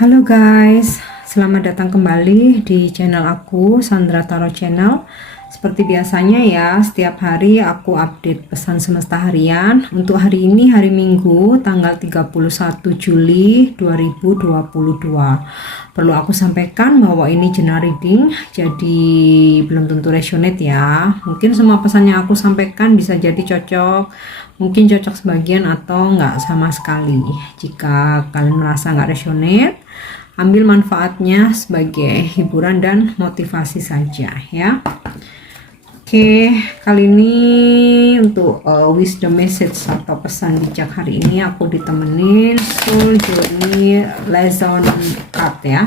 Halo guys, selamat datang kembali di channel aku, Sandra Tarot Channel. Seperti biasanya ya, setiap hari aku update pesan semesta harian. Untuk hari ini, hari Minggu, tanggal 31 Juli 2022. Perlu aku sampaikan bahwa ini general reading, jadi belum tentu resonate ya. Mungkin semua pesan yang aku sampaikan bisa jadi cocok, mungkin cocok sebagian atau nggak sama sekali. Jika kalian merasa nggak resonate, ambil manfaatnya sebagai hiburan dan motivasi saja ya. Oke, kali ini untuk wisdom message atau pesan bijak hari ini aku ditemenin Soul Journey Lesson card ya.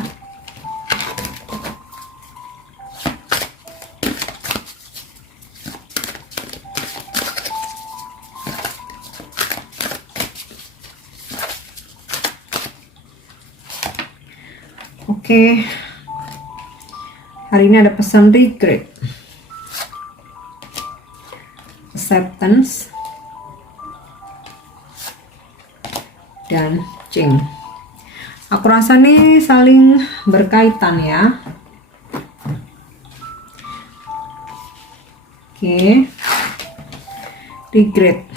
Oke, hari ini ada pesan regret, acceptance, dan change. Aku rasa nih saling berkaitan ya. Oke, regret.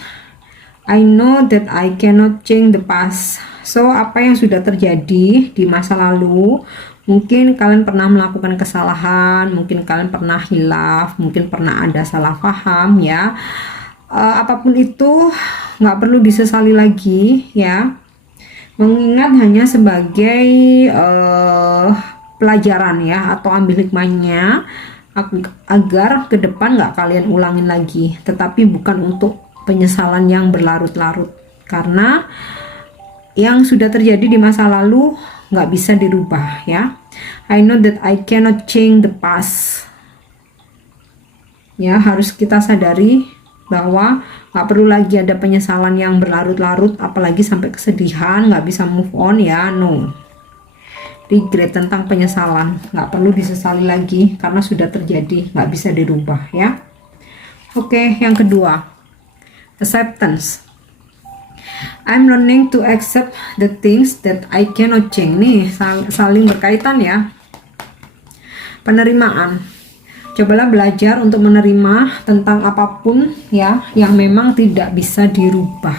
I know that I cannot change the past. So, apa yang sudah terjadi di masa lalu, mungkin kalian pernah melakukan kesalahan, mungkin kalian pernah hilaf, mungkin pernah ada salah paham ya. Apapun itu nggak perlu disesali lagi ya. Mengingat hanya sebagai pelajaran ya, atau ambil hikmahnya agar ke depan nggak kalian ulangin lagi. Tetapi bukan untuk penyesalan yang berlarut-larut, karena yang sudah terjadi di masa lalu nggak bisa dirubah ya. I know that I cannot change the past ya, harus kita sadari bahwa nggak perlu lagi ada penyesalan yang berlarut-larut, apalagi sampai kesedihan nggak bisa move on ya. No, regret tentang penyesalan nggak perlu disesali lagi karena sudah terjadi, nggak bisa dirubah ya. Oke, yang kedua, acceptance. I'm learning to accept the things that I cannot change. Nih saling berkaitan ya. Penerimaan. Cobalah belajar untuk menerima tentang apapun ya yang memang tidak bisa dirubah.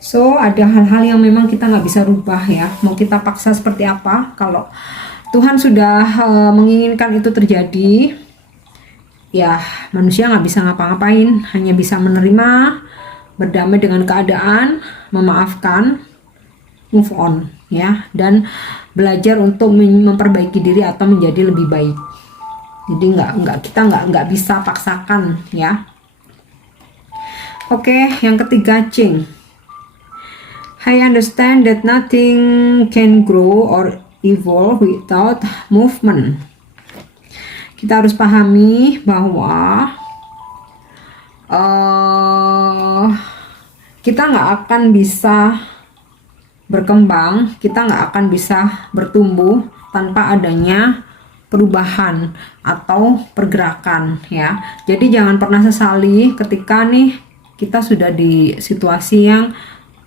So, ada hal-hal yang memang kita nggak bisa rubah ya. Mau kita paksa seperti apa? Kalau Tuhan sudah menginginkan itu terjadi, ya manusia nggak bisa ngapa-ngapain, hanya bisa menerima, berdamai dengan keadaan, memaafkan, move on ya, dan belajar untuk memperbaiki diri atau menjadi lebih baik. Jadi kita nggak bisa paksakan ya. Oke, yang ketiga, change. I understand that nothing can grow or evolve without movement. Kita harus pahami bahwa kita nggak akan bisa berkembang, kita nggak akan bisa bertumbuh tanpa adanya perubahan atau pergerakan ya. Jadi jangan pernah sesali ketika nih kita sudah di situasi yang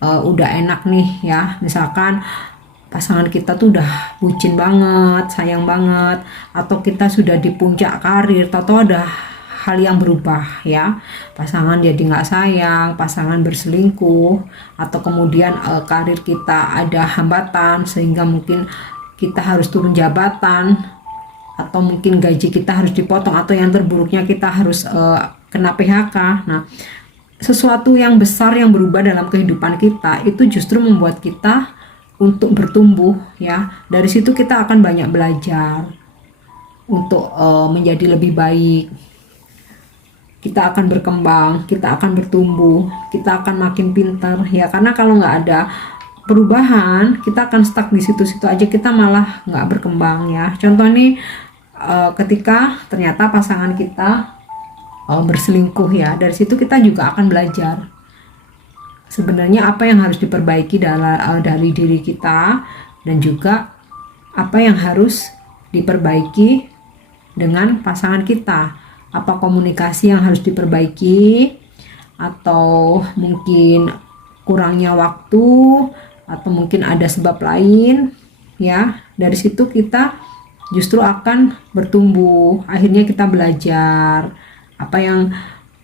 udah enak nih ya. Misalkan pasangan kita tuh udah bucin banget, sayang banget, atau kita sudah di puncak karir, atau ada hal yang berubah ya, pasangan jadi nggak sayang, pasangan berselingkuh, atau kemudian karir kita ada hambatan sehingga mungkin kita harus turun jabatan, atau mungkin gaji kita harus dipotong, atau yang terburuknya kita harus kena PHK. Nah, sesuatu yang besar yang berubah dalam kehidupan kita itu justru membuat kita untuk bertumbuh ya. Dari situ kita akan banyak belajar untuk menjadi lebih baik. Kita akan berkembang, kita akan bertumbuh, kita akan makin pintar ya. Karena kalau nggak ada perubahan, kita akan stuck di situ-situ aja, kita malah nggak berkembang ya. Contoh nih, ketika ternyata pasangan kita berselingkuh ya, dari situ kita juga akan belajar sebenarnya apa yang harus diperbaiki dari diri kita, dan juga apa yang harus diperbaiki dengan pasangan kita. Apa komunikasi yang harus diperbaiki, atau mungkin kurangnya waktu, atau mungkin ada sebab lain ya. Dari situ kita justru akan bertumbuh, akhirnya kita belajar apa yang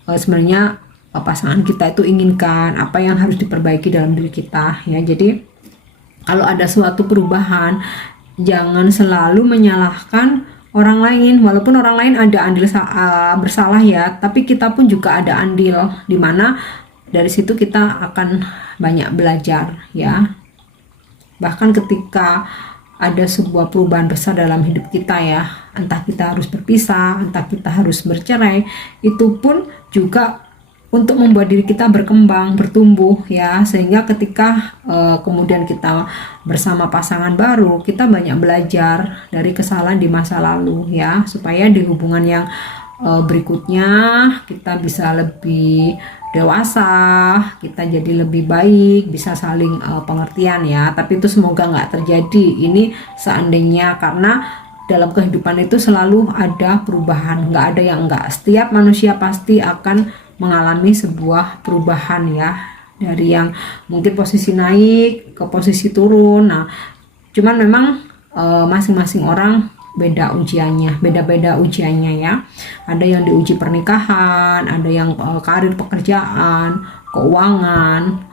sebenarnya pasangan kita itu inginkan, apa yang harus diperbaiki dalam diri kita ya. Jadi kalau ada suatu perubahan, jangan selalu menyalahkan orang lain, walaupun orang lain ada andil bersalah ya, tapi kita pun juga ada andil, dimana dari situ kita akan banyak belajar ya. Bahkan ketika ada sebuah perubahan besar dalam hidup kita ya, entah kita harus berpisah, entah kita harus bercerai, itu pun juga untuk membuat diri kita berkembang, bertumbuh ya, sehingga ketika kemudian kita bersama pasangan baru, kita banyak belajar dari kesalahan di masa lalu ya, supaya di hubungan yang berikutnya kita bisa lebih dewasa, kita jadi lebih baik, bisa saling pengertian ya. Tapi itu semoga nggak terjadi. Ini seandainya, karena dalam kehidupan itu selalu ada perubahan, nggak ada yang enggak. Setiap manusia pasti akan mengalami sebuah perubahan ya, dari yang mungkin posisi naik ke posisi turun. Nah, cuman memang masing-masing orang beda ujiannya, beda-beda ujiannya ya. Ada yang diuji pernikahan, ada yang karir pekerjaan, keuangan,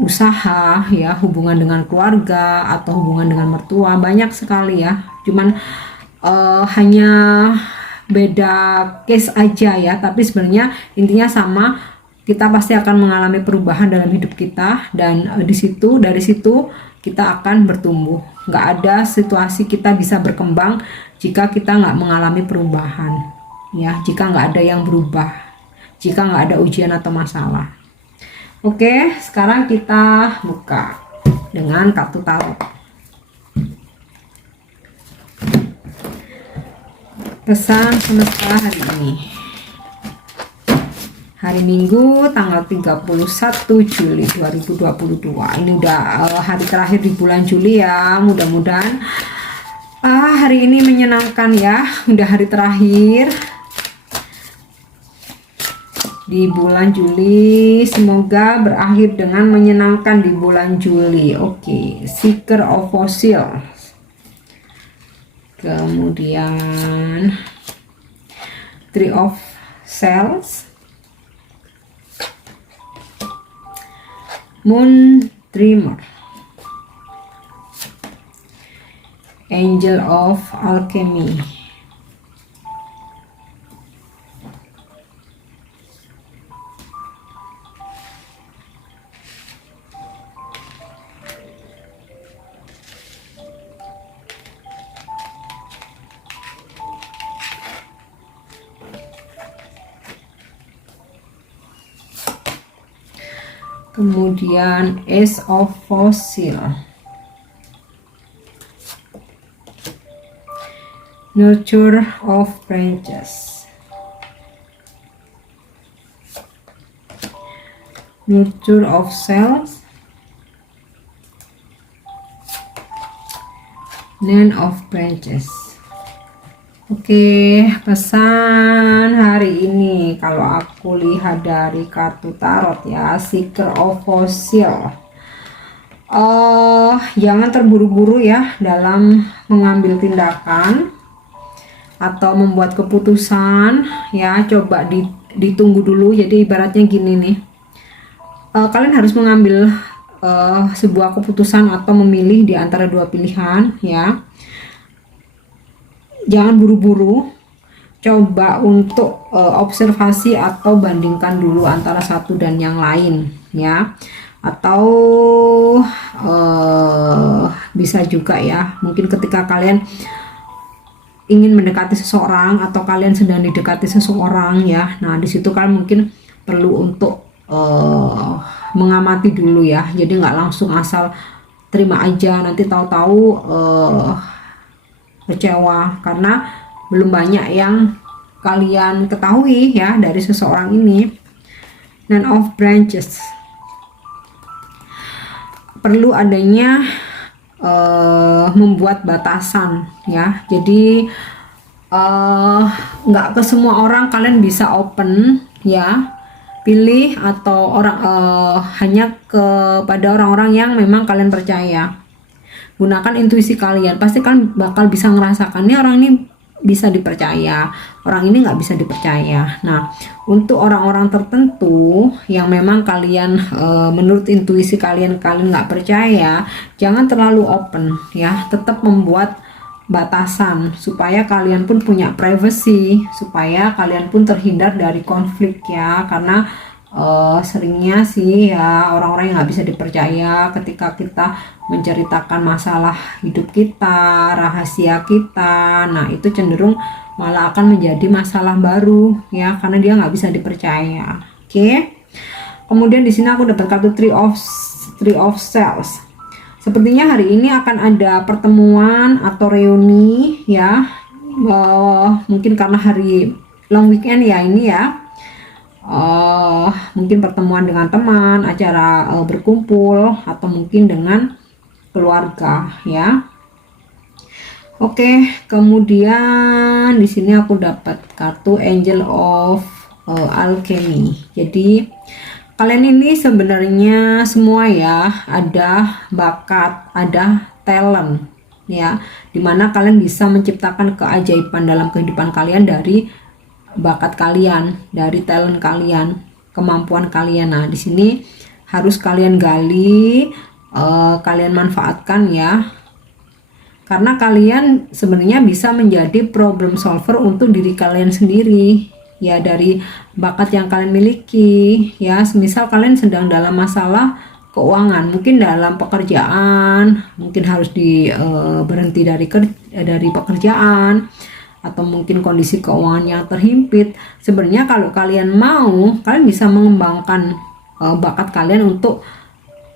usaha ya, hubungan dengan keluarga atau hubungan dengan mertua, banyak sekali ya. Cuman hanya beda case aja ya, tapi sebenarnya intinya sama. Kita pasti akan mengalami perubahan dalam hidup kita, dan dari situ kita akan bertumbuh. Nggak ada situasi kita bisa berkembang jika kita nggak mengalami perubahan ya, jika nggak ada yang berubah, jika nggak ada ujian atau masalah. Oke, sekarang kita buka dengan kartu tarot. Pesan semesta hari ini, hari Minggu tanggal 31 Juli 2022. Ini udah hari terakhir di bulan Juli ya. Mudah-mudahan hari ini menyenangkan ya. Udah hari terakhir di bulan Juli. Semoga berakhir dengan menyenangkan di bulan Juli. Oke, Seeker of Fossil. Kemudian Three of Shells, Moon Dreamer, Angel of Alchemy, kemudian Ace of Fossil, Nurture of Branches, Nurture of Cells, Nine of Branches. Oke, pesan hari ini kalau aku lihat dari kartu tarot ya, Seeker of Fossil, jangan terburu-buru ya dalam mengambil tindakan atau membuat keputusan ya. Coba ditunggu dulu. Jadi ibaratnya gini nih, kalian harus mengambil sebuah keputusan atau memilih di antara dua pilihan ya. Jangan buru-buru, coba untuk observasi atau bandingkan dulu antara satu dan yang lain ya. Atau bisa juga ya, mungkin ketika kalian ingin mendekati seseorang atau kalian sedang didekati seseorang ya, nah disitu kalian mungkin perlu untuk mengamati dulu ya. Jadi nggak langsung asal terima aja, nanti tahu-tahu kecewa karena belum banyak yang kalian ketahui ya dari seseorang ini. Nine of Branches, perlu adanya membuat batasan ya. Jadi nggak ke semua orang kalian bisa open ya. pilih atau hanya kepada orang-orang yang memang kalian percaya. Gunakan intuisi kalian, pasti kalian bakal bisa ngerasakan nih orang ini bisa dipercaya, orang ini nggak bisa dipercaya. Nah, untuk orang-orang tertentu yang memang kalian menurut intuisi kalian nggak percaya, jangan terlalu open ya, tetap membuat batasan supaya kalian pun punya privacy, supaya kalian pun terhindar dari konflik ya. Karena seringnya sih ya orang-orang yang nggak bisa dipercaya ketika kita menceritakan masalah hidup kita, rahasia kita, nah itu cenderung malah akan menjadi masalah baru ya, karena dia nggak bisa dipercaya. Oke. Kemudian di sini aku dapat kartu Three of Swords. Sepertinya hari ini akan ada pertemuan atau reuni ya, mungkin karena hari long weekend ya ini ya. Mungkin pertemuan dengan teman, acara berkumpul, atau mungkin dengan keluarga ya. Oke, kemudian di sini aku dapat kartu Angel of Alchemy. Jadi kalian ini sebenarnya semua ya ada bakat, ada talent ya, dimana kalian bisa menciptakan keajaiban dalam kehidupan kalian dari bakat kalian, dari talent kalian, kemampuan kalian. Nah, di sini harus kalian gali, kalian manfaatkan ya. Karena kalian sebenarnya bisa menjadi problem solver untuk diri kalian sendiri ya, dari bakat yang kalian miliki ya. Semisal kalian sedang dalam masalah keuangan, mungkin dalam pekerjaan, mungkin harus berhenti dari pekerjaan, atau mungkin kondisi keuangan yang terhimpit. Sebenarnya kalau kalian mau, kalian bisa mengembangkan bakat kalian untuk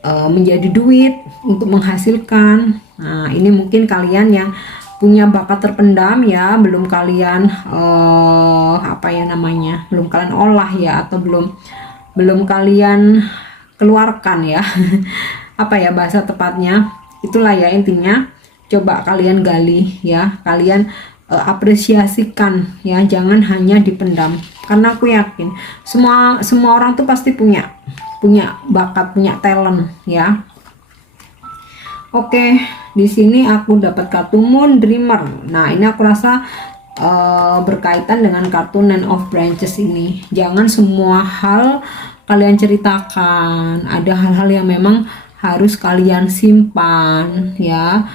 menjadi duit, untuk menghasilkan. Nah, ini mungkin kalian yang punya bakat terpendam ya, belum kalian belum kalian olah ya, atau belum kalian keluarkan ya. Bahasa tepatnya itulah ya, intinya coba kalian gali ya, kalian apresiasikan ya, jangan hanya dipendam. Karena aku yakin semua orang tuh pasti punya bakat, punya talent ya. Oke, di sini aku dapat kartu Moon Dreamer. Nah, ini aku rasa berkaitan dengan kartu Nine of Branches ini. Jangan semua hal kalian ceritakan. Ada hal-hal yang memang harus kalian simpan ya.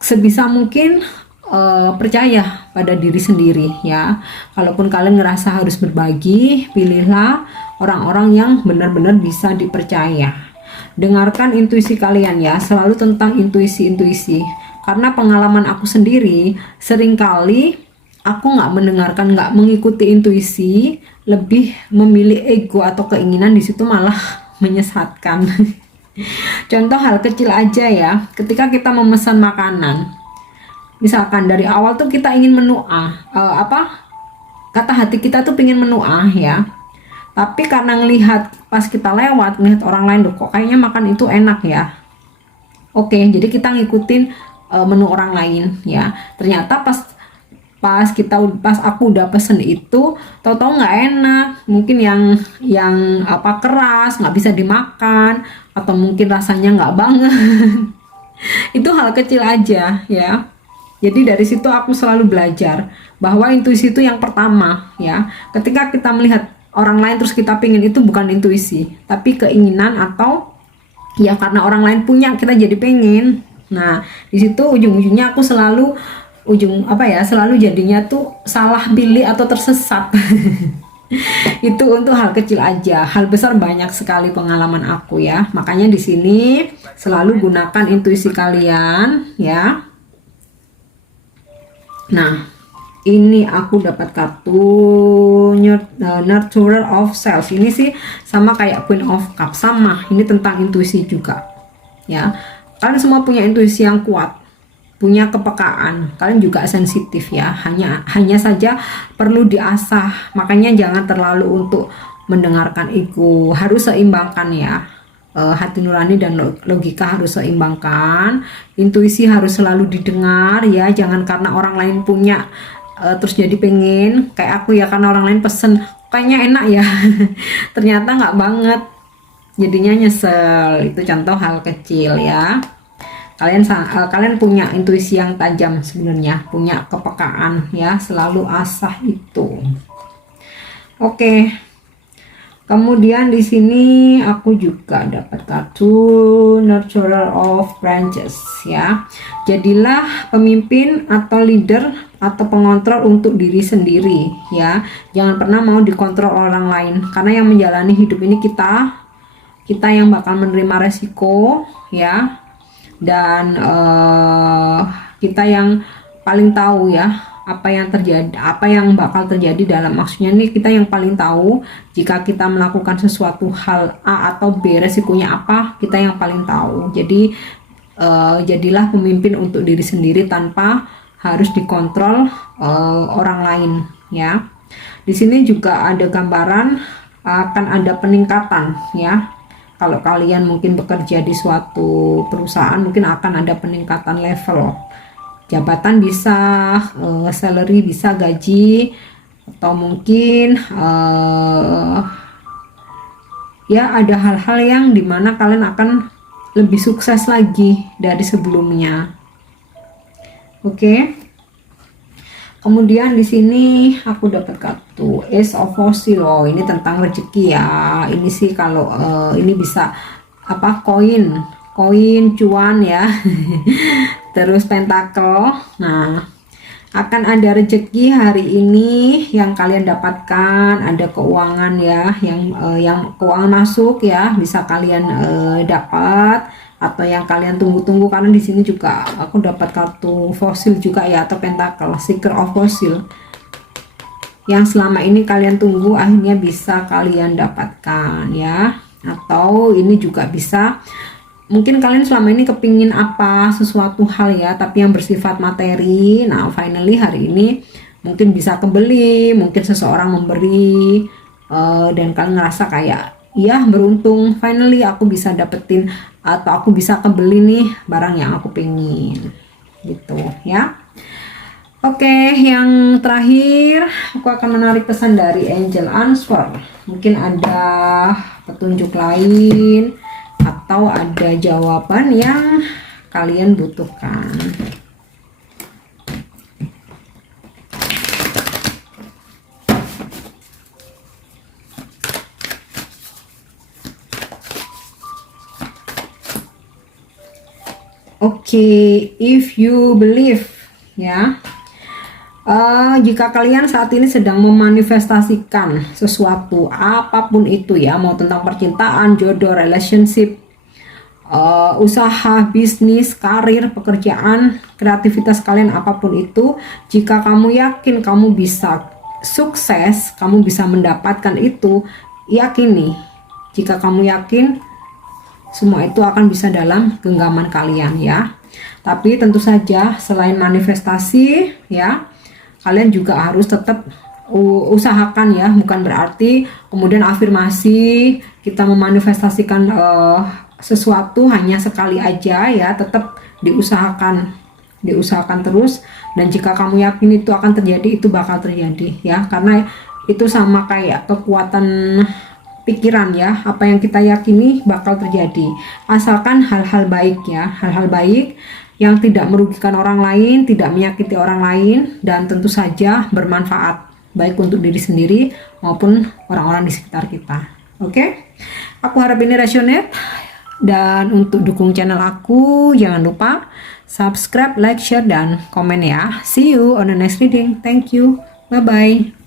Sebisa mungkin percaya pada diri sendiri ya. Kalaupun kalian ngerasa harus berbagi, pilihlah orang-orang yang benar-benar bisa dipercaya. Dengarkan intuisi kalian ya, selalu tentang intuisi. Karena pengalaman aku sendiri, seringkali aku nggak mengikuti intuisi, lebih memilih ego atau keinginan, di situ malah menyesatkan. Contoh hal kecil aja ya, ketika kita memesan makanan, misalkan dari awal tuh kita ingin menu A, kata hati kita tuh pengen menu A ya, tapi karena ngelihat pas kita lewat, ngelihat orang lain tuh kok kayaknya makan itu enak ya, oke, jadi kita ngikutin menu orang lain ya. Ternyata pas aku udah pesen itu, tahu-tahu nggak enak, mungkin yang keras, nggak bisa dimakan, atau mungkin rasanya nggak banget. Itu hal kecil aja ya. Jadi dari situ aku selalu belajar bahwa intuisi itu yang pertama ya. Ketika kita melihat orang lain terus kita pingin, itu bukan intuisi, tapi keinginan, atau ya karena orang lain punya kita jadi pengen. Nah, di situ ujung-ujungnya aku selalu jadinya tuh salah pilih atau tersesat. Itu untuk hal kecil aja. Hal besar banyak sekali pengalaman aku ya. Makanya di sini selalu gunakan intuisi kalian ya. Nah, ini aku dapat kartu Nurturer of Self. Ini sih sama kayak Queen of Cups, sama. Ini tentang intuisi juga ya. Kalian semua punya intuisi yang kuat, punya kepekaan, kalian juga sensitif ya. Hanya saja perlu diasah. Makanya jangan terlalu untuk mendengarkan ego, harus seimbangkan ya. Hati nurani dan logika harus seimbangkan. Intuisi harus selalu didengar ya, jangan karena orang lain punya terus jadi pengen. Kayak aku ya, karena orang lain pesen kayaknya enak ya. Ternyata nggak banget, jadinya nyesel. Itu contoh hal kecil ya. Kalian punya intuisi yang tajam sebenarnya, punya kepekaan ya, selalu asah itu. Oke. Kemudian di sini aku juga dapat kartu Nurturer of Branches ya. Jadilah pemimpin atau leader atau pengontrol untuk diri sendiri ya. Jangan pernah mau dikontrol orang lain, karena yang menjalani hidup ini kita yang bakal menerima resiko ya. Dan kita yang paling tahu ya apa yang terjadi, apa yang bakal terjadi dalam, maksudnya nih kita yang paling tahu jika kita melakukan sesuatu hal A atau B, resikonya apa, kita yang paling tahu. Jadi jadilah pemimpin untuk diri sendiri tanpa harus dikontrol orang lain ya. Di sini juga ada gambaran akan ada peningkatan ya. Kalau kalian mungkin bekerja di suatu perusahaan, mungkin akan ada peningkatan level. Jabatan bisa, salary bisa, gaji, atau mungkin ya ada hal-hal yang dimana kalian akan lebih sukses lagi dari sebelumnya. Oke. Kemudian di sini aku dapat kartu Ace of Fossil. Oh, ini tentang rezeki ya. Ini sih kalau ini bisa apa, koin cuan ya. Terus pentakel. Nah, akan ada rezeki hari ini yang kalian dapatkan, ada keuangan ya, yang keuangan masuk ya, bisa kalian dapat, atau yang kalian tunggu-tunggu, karena di sini juga aku dapat kartu fosil juga ya, atau pentakel, seeker of fossil, yang selama ini kalian tunggu akhirnya bisa kalian dapatkan ya. Atau ini juga bisa, mungkin kalian selama ini kepingin apa, sesuatu hal ya, tapi yang bersifat materi. Nah, finally hari ini mungkin bisa kebeli, mungkin seseorang memberi, dan kalian ngerasa kayak, iya beruntung, finally aku bisa dapetin, atau aku bisa kebeli nih barang yang aku pengen, gitu ya. Oke, yang terakhir aku akan menarik pesan dari Angel Answer. Mungkin ada petunjuk lain, atau ada jawaban yang kalian butuhkan. Oke, if you believe ya. Jika kalian saat ini sedang memanifestasikan sesuatu apapun itu ya, mau tentang percintaan, jodoh, relationship, usaha, bisnis, karir, pekerjaan, kreativitas kalian apapun itu, jika kamu yakin kamu bisa sukses, kamu bisa mendapatkan itu, yakini. Jika kamu yakin, semua itu akan bisa dalam genggaman kalian ya. Tapi tentu saja selain manifestasi ya, kalian juga harus tetap usahakan ya. Bukan berarti kemudian afirmasi, kita memanifestasikan sesuatu hanya sekali aja ya. Tetap diusahakan terus, dan jika kamu yakin itu akan terjadi, itu bakal terjadi ya. Karena itu sama kayak kekuatan pikiran ya, apa yang kita yakini bakal terjadi, asalkan hal-hal baik ya, hal-hal baik yang tidak merugikan orang lain, tidak menyakiti orang lain, dan tentu saja bermanfaat baik untuk diri sendiri maupun orang-orang di sekitar kita. Oke, aku harap ini resonate, dan untuk dukung channel aku jangan lupa subscribe, like, share, dan komen ya. See you on the next reading. Thank you, bye bye.